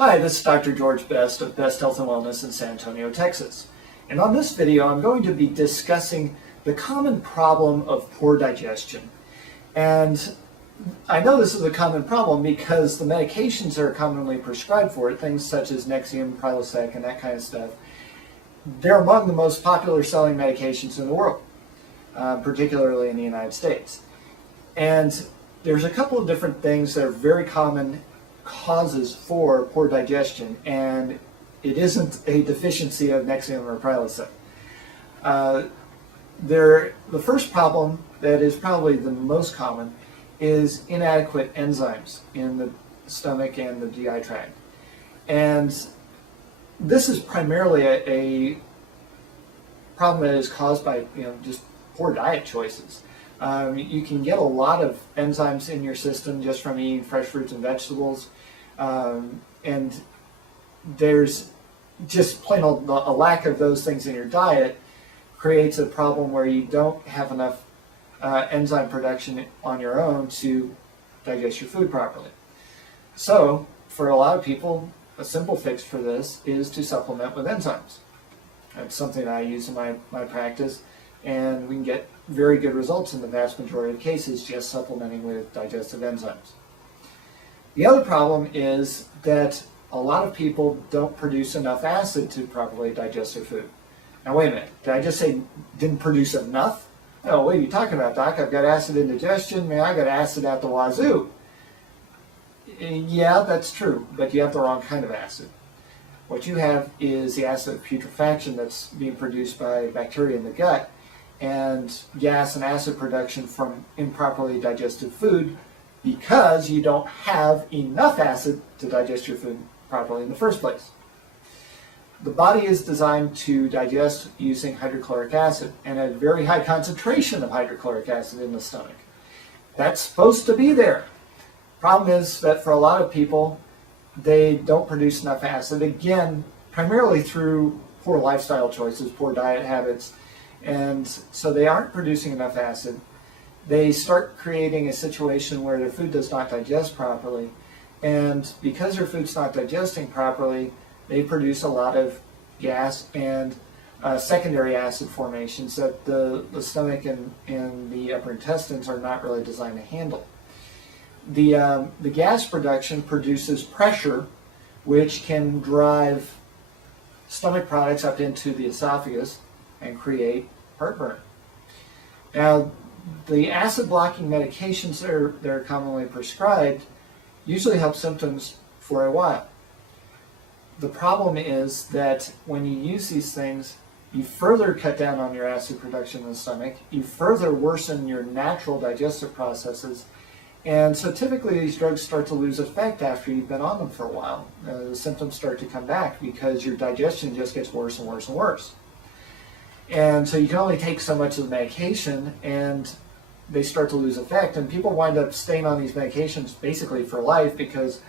Hi, this is Dr. George Best of Best Health and Wellness in San Antonio, Texas. And on this video, I'm going to be discussing the common problem of poor digestion. And I know this is a common problem because the medications that are commonly prescribed for it, things such as Nexium, Prilosec, and that kind of stuff, they're among the most popular selling medications in the world, particularly in the United States. And there's a couple of different things that are very common causes for poor digestion, and it isn't a deficiency of Nexium or Prilosec. The first problem that is probably the most common is inadequate enzymes in the stomach and the GI tract. And this is primarily a problem that is caused by just poor diet choices. You can get a lot of enzymes in your system just from eating fresh fruits and vegetables, and there's just plain old a lack of those things in your diet creates a problem where you don't have enough enzyme production on your own to digest your food properly. So for a lot of people, a simple fix for this is to supplement with enzymes. That's something I use in my practice, and we can get very good results in the vast majority of cases just supplementing with digestive enzymes. The other problem is that a lot of people don't produce enough acid to properly digest their food. Now wait a minute, did I just say didn't produce enough? Oh, what are you talking about, Doc? I've got acid indigestion, man, I got acid at the wazoo. Yeah, that's true, but you have the wrong kind of acid. What you have is the acid of putrefaction that's being produced by bacteria in the gut, and gas and acid production from improperly digested food because you don't have enough acid to digest your food properly in the first place. The body is designed to digest using hydrochloric acid and a very high concentration of hydrochloric acid in the stomach. That's supposed to be there. Problem is that for a lot of people, they don't produce enough acid, again, primarily through poor lifestyle choices, poor diet habits, and so they aren't producing enough acid. They start creating a situation where their food does not digest properly, and because their food's not digesting properly, they produce a lot of gas and secondary acid formations that the stomach and the upper intestines are not really designed to handle. The gas production produces pressure, which can drive stomach products up into the esophagus and create heartburn. Now, the acid-blocking medications that are commonly prescribed usually help symptoms for a while. The problem is that when you use these things, you further cut down on your acid production in the stomach, you further worsen your natural digestive processes, and so typically these drugs start to lose effect after you've been on them for a while. The symptoms start to come back because your digestion just gets worse and worse and worse. And so you can only take so much of the medication and they start to lose effect, and people wind up staying on these medications basically for life because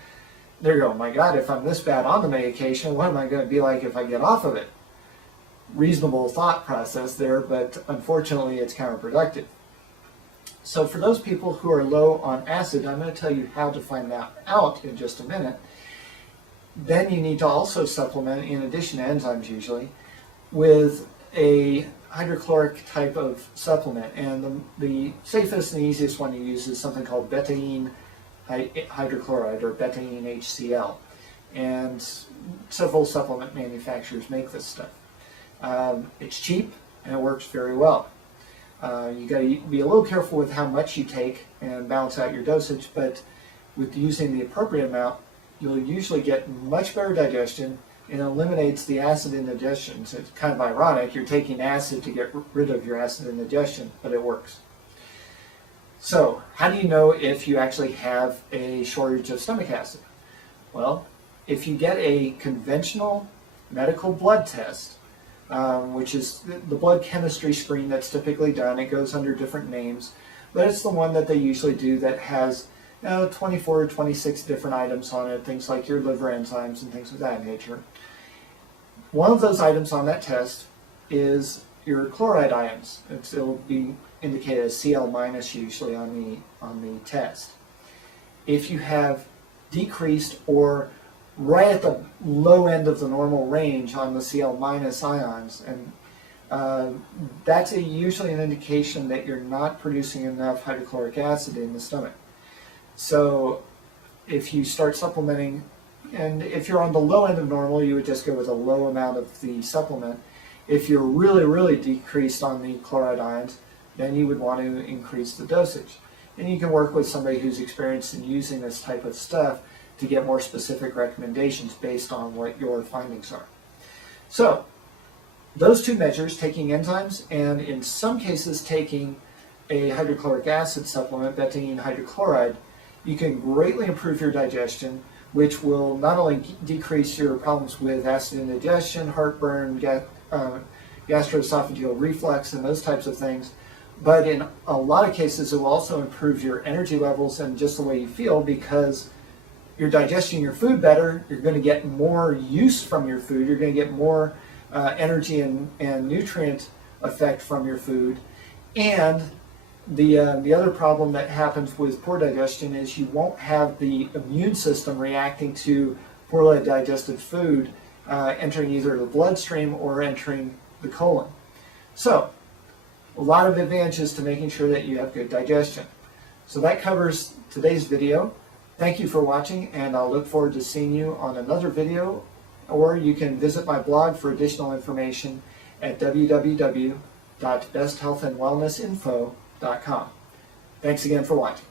they're going, my God, if I'm this bad on the medication, what am I going to be like if I get off of it? Reasonable thought process there, but unfortunately it's counterproductive. So for those people who are low on acid, I'm going to tell you how to find that out in just a minute. Then you need to also supplement, in addition to enzymes usually, with a hydrochloric type of supplement. And the safest and easiest one to use is something called betaine hydrochloride, or betaine HCl. And several supplement manufacturers make this stuff. It's cheap and it works very well. You got to be a little careful with how much you take and balance out your dosage, but with using the appropriate amount, you'll usually get much better digestion and eliminates the acid indigestion. So it's kind of ironic, you're taking acid to get rid of your acid indigestion, but it works. So how do you know if you actually have a shortage of stomach acid? Well, if you get a conventional medical blood test, which is the blood chemistry screen that's typically done. It goes under different names, but it's the one that they usually do that has 24 or 26 different items on it, things like your liver enzymes and things of that nature. One of those items on that test is your chloride ions. It'll be indicated as Cl- usually on the test. If you have decreased or right at the low end of the normal range on the Cl- ions, and that's usually an indication that you're not producing enough hydrochloric acid in the stomach. So if you start supplementing, and if you're on the low end of normal, you would just go with a low amount of the supplement. If you're really decreased on the chloride ions, then you would want to increase the dosage. And you can work with somebody who's experienced in using this type of stuff to get more specific recommendations based on what your findings are. So those two measures, taking enzymes and in some cases taking a hydrochloric acid supplement, betaine hydrochloride, you can greatly improve your digestion, which will not only decrease your problems with acid indigestion, heartburn, gastroesophageal reflux, and those types of things, but in a lot of cases it will also improve your energy levels and just the way you feel, because you're digesting your food better, you're going to get more use from your food, you're going to get more energy and nutrient effect from your food. And the other problem that happens with poor digestion is you won't have the immune system reacting to poorly digested food entering either the bloodstream or entering the colon. So a lot of advantages to making sure that you have good digestion. So that covers today's video. Thank you for watching, and I'll look forward to seeing you on another video, or you can visit my blog for additional information at www.besthealthandwellnessinfo.com. Thanks again for watching.